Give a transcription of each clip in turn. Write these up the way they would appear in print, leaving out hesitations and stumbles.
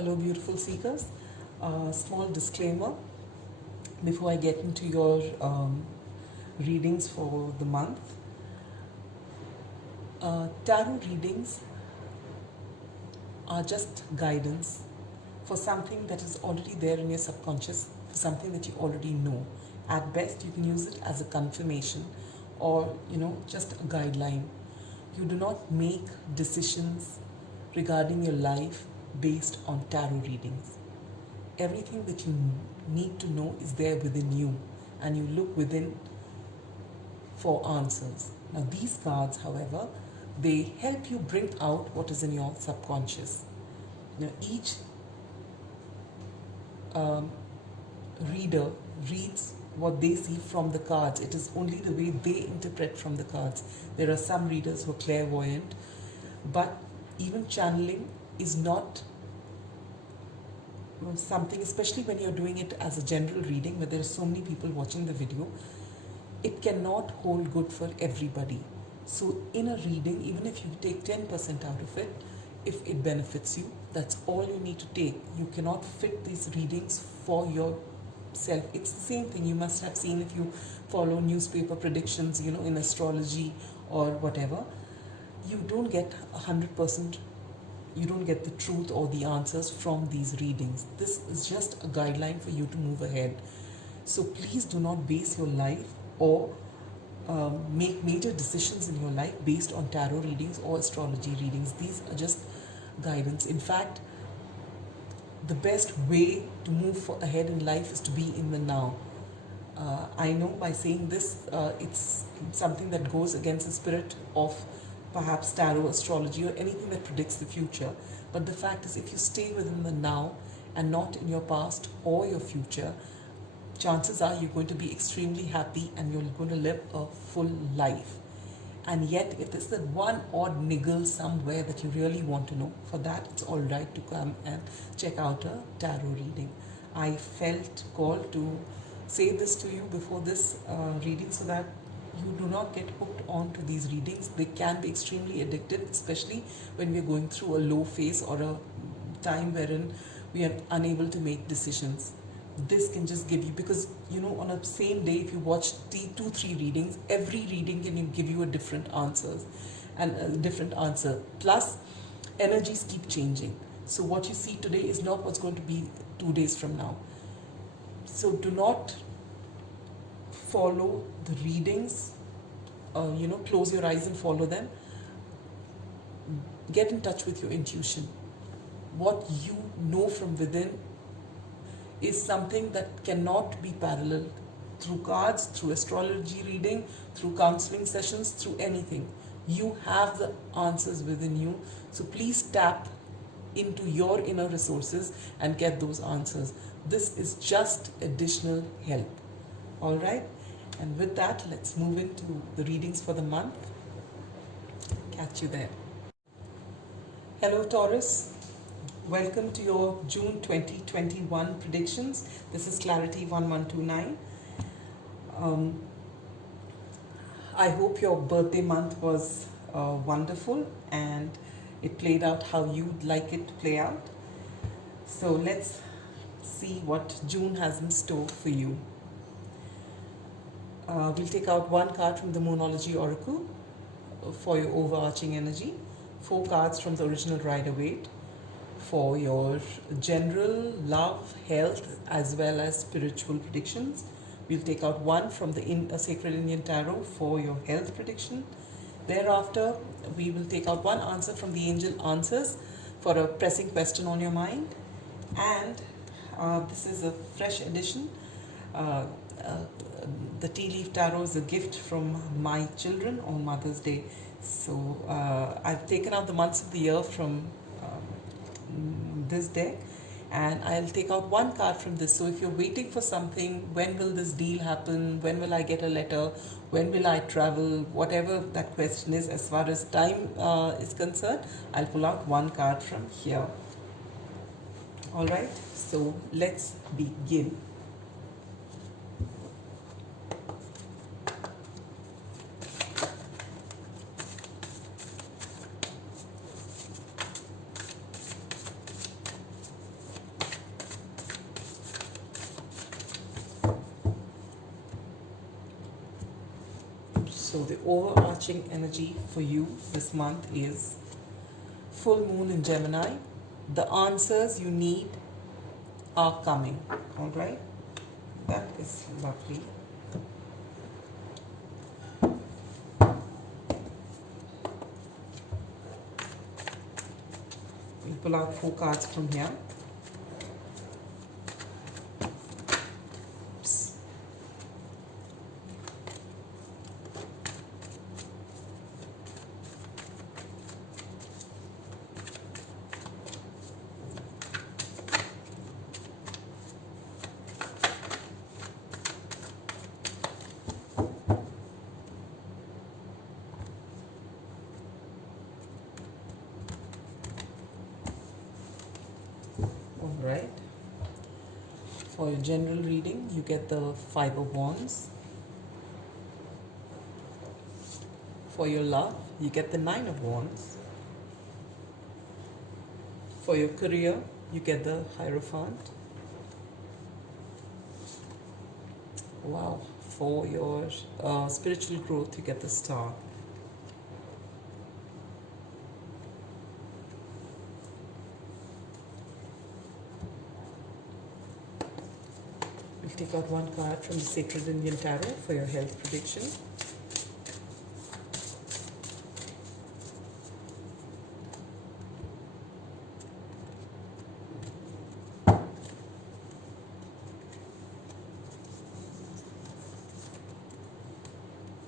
Hello, beautiful seekers. Small disclaimer before I get into your readings for the month. Tarot readings are just guidance for something that is already there in your subconscious, for something that you already know. At best, you can use it as a confirmation or, just a guideline. You do not make decisions regarding your life based on tarot readings. Everything that you need to know is there within you, and you look within for answers. Now, these cards, however, they help you bring out what is in your subconscious. Now, each reader reads what they see from the cards. It is only the way they interpret from the cards. There are some readers who are clairvoyant, but even channeling is not something, especially when you're doing it as a general reading where there are so many people watching the video, it cannot hold good for everybody. So in a reading, even if you take 10% out of it, if it benefits you, that's all you need to take. You cannot fit these readings for yourself. It's the same thing you must have seen if you follow newspaper predictions, in astrology or whatever. You don't get 100%, you don't get the truth or the answers from these readings. This is just a guideline for you to move ahead. So please do not base your life or make major decisions in your life based on tarot readings or astrology readings. These are just guidance. In fact, the best way to move ahead in life is to be in the now. I know by saying this, it's something that goes against the spirit of perhaps tarot, astrology, or anything that predicts the future. But the fact is, if you stay within the now and not in your past or your future, chances are you're going to be extremely happy and you're going to live a full life. And yet, if there's that one odd niggle somewhere that you really want to know, for that it's all right to come and check out a tarot reading. I felt called to say this to you before this reading so that you do not get hooked on to these readings. They can be extremely addictive, especially when we're going through a low phase or a time wherein we are unable to make decisions. This can just give you, because on a same day, if you watch 2-3 readings, every reading can give you a different answers and a different answer. Plus, energies keep changing. So what you see today is not what's going to be 2 days from now. So do not follow the readings, close your eyes and follow them. Get in touch with your intuition. What you know from within is something that cannot be paralleled through cards, through astrology reading, through counseling sessions, through anything. You have the answers within you. So please tap into your inner resources and get those answers. This is just additional help. All right? And with that, let's move into the readings for the month. Catch you there. Hello, Taurus. Welcome to your June 2021 predictions. This is Clarity 1129. I hope your birthday month was wonderful and it played out how you'd like it to play out. So let's see what June has in store for you. We'll take out one card from the Moonology Oracle for your overarching energy, 4 cards from the original Rider-Waite for your general love, health, as well as spiritual predictions. We'll take out one from the Sacred Indian Tarot for your health prediction. Thereafter, we will take out one answer from the Angel Answers for a pressing question on your mind. And this is a fresh edition. The Tea Leaf Tarot is a gift from my children on Mother's Day. So I've taken out the months of the year from this deck, and I'll take out one card from this. So if you're waiting for something, when will this deal happen, when will I get a letter, when will I travel, whatever that question is, as far as time is concerned, I'll pull out one card from here. All right, so let's begin. overarching energy for you this month is full moon in Gemini. The answers you need are coming. All right, that is lovely. We'll pull out 4 cards from here. Oops. All right. For your general reading, you get the 5 of Wands. For your love, you get the 9 of Wands. For your career, you get the Hierophant. Wow. For your spiritual growth, you get the Star. We'll take out 1 card from the Sacred Indian Tarot for your health prediction.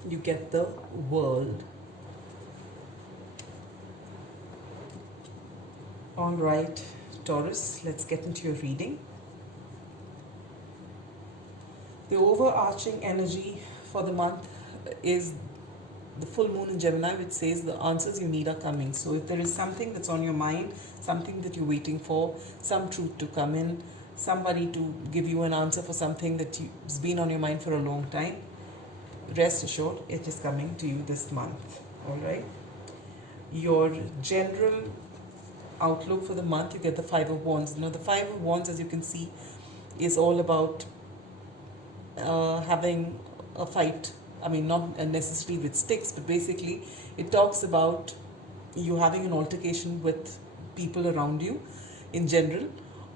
You get the World. All right, Taurus, let's get into your reading. The overarching energy for the month is the full moon in Gemini, which says the answers you need are coming. So if there is something that's on your mind, something that you're waiting for, some truth to come in, somebody to give you an answer for something that has been on your mind for a long time, rest assured it is coming to you this month. All right. Your general outlook for the month, you get the 5 of Wands. Now the 5 of Wands, as you can see, is all about having a fight. I mean, not necessarily with sticks, but basically it talks about you having an altercation with people around you in general,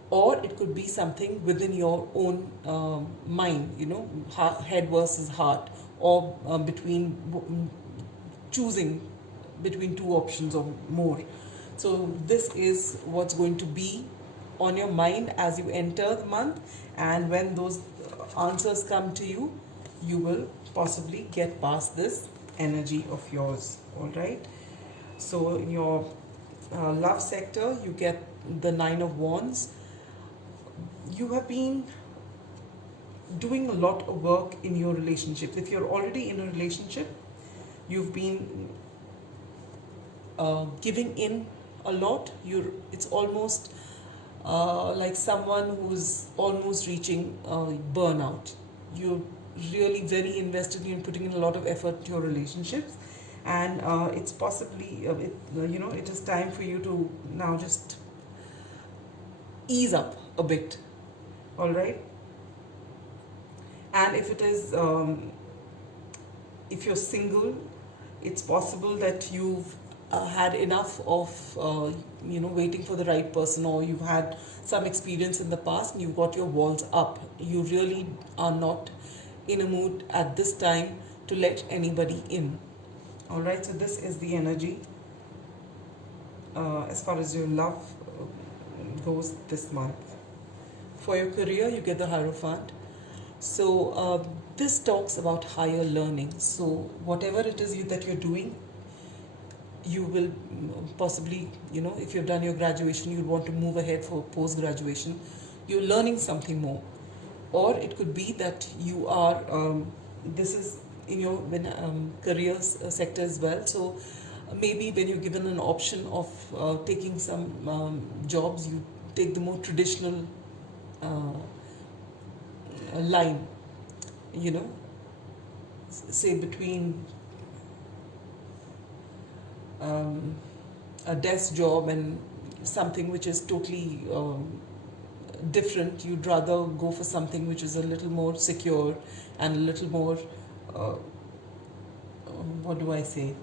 or it could be something within your own mind, you know, head versus heart, or between choosing between 2 options or more. So this is what's going to be on your mind as you enter the month, and when those answers come to you, you will possibly get past this energy of yours. All right. So in your love sector, you get the 9 of Wands. You have been doing a lot of work in your relationship. If you're already in a relationship, you've been giving in a lot. It's almost like someone who's almost reaching burnout. You're really very invested in putting in a lot of effort to your relationships, and it's possibly it is time for you to now just ease up a bit. All right. And if it is if you're single, it's possible that you've had enough of waiting for the right person, or you've had some experience in the past and you've got your walls up. You really are not in a mood at this time to let anybody in. All right, so this is the energy as far as your love goes this month. For your career, you get the Hierophant. So this talks about higher learning. So whatever it is that you're doing, you will possibly, if you've done your graduation, you'd want to move ahead for post-graduation. You're learning something more. Or it could be that you are, this is in your career sector as well. So maybe when you're given an option of taking some jobs, you take the more traditional line, say between a desk job and something which is totally different. You'd rather go for something which is a little more secure and a little more what do I say?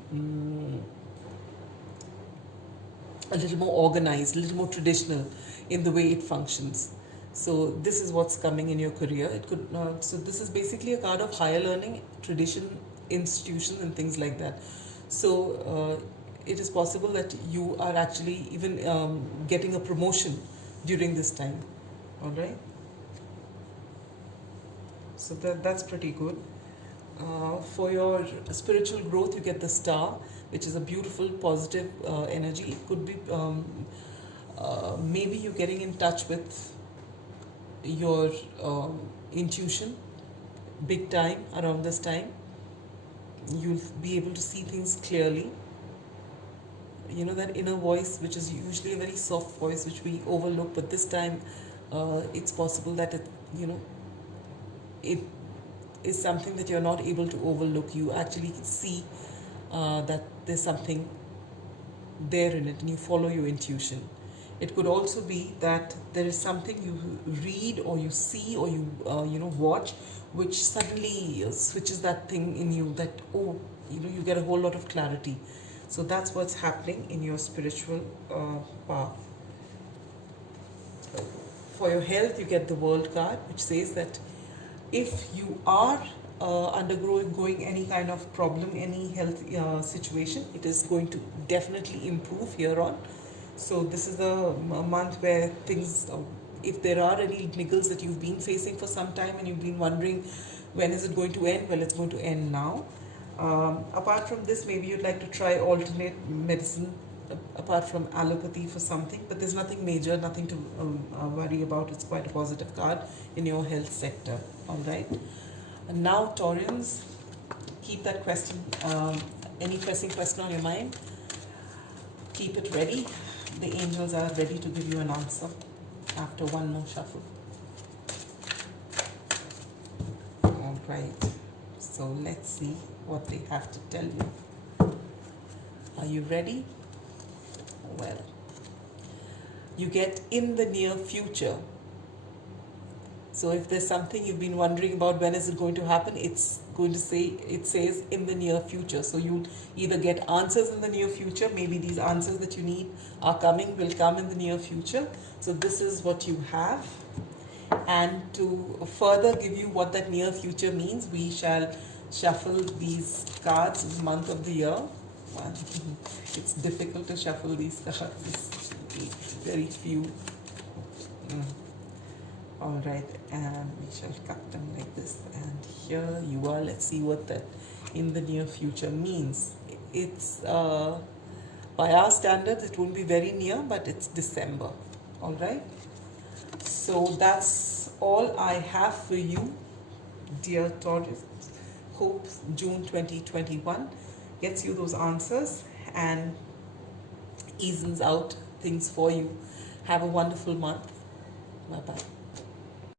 A little more organized, a little more traditional in the way it functions. So this is what's coming in your career. It could so this is basically a card of higher learning, tradition, institutions, and things like that. So it is possible that you are actually even getting a promotion during this time. All right. So that's pretty good. For your spiritual growth, you get the star, which is a beautiful, positive energy. It could be maybe you're getting in touch with your intuition big time around this time. You'll be able to see things clearly. You know, that inner voice, which is usually a very soft voice, which we overlook, but this time it's possible that it is something that you're not able to overlook. You actually see that there's something there in it, and you follow your intuition. It could also be that there is something you read or you see or you watch, which suddenly switches that thing in you, that you get a whole lot of clarity. So that's what's happening in your spiritual path. For your health, you get the World card, which says that if you are undergoing any kind of problem, any health situation, it is going to definitely improve here on. So this is a month where things, if there are any niggles that you've been facing for some time and you've been wondering when is it going to end, well, it's going to end now. Apart from this, maybe you'd like to try alternate medicine apart from allopathy for something, but there's nothing major, nothing to worry about. It's quite a positive card in your health sector. All right. And now, Taurians, keep that question, any pressing question on your mind, keep it ready. The angels are ready to give you an answer after one more shuffle. All right. So let's see what they have to tell you. Are you ready? Well, you get in the near future. So if there's something you've been wondering about, when is it going to happen, it's going to say, it says in the near future. So you'll either get answers in the near future, maybe these answers that you need are coming, will come in the near future. So this is what you have. And to further give you what that near future means, we shall shuffle these cards in the month of the year. It's difficult to shuffle these cards, very few. All right, and we shall cut them like this, and here you are. Let's see what that in the near future means. It's by our standards it won't be very near, but it's December. All right, so that's all I have for you, dear Taurus. Hope June 2021 gets you those answers and eases out things for you. Have a wonderful month. Bye bye.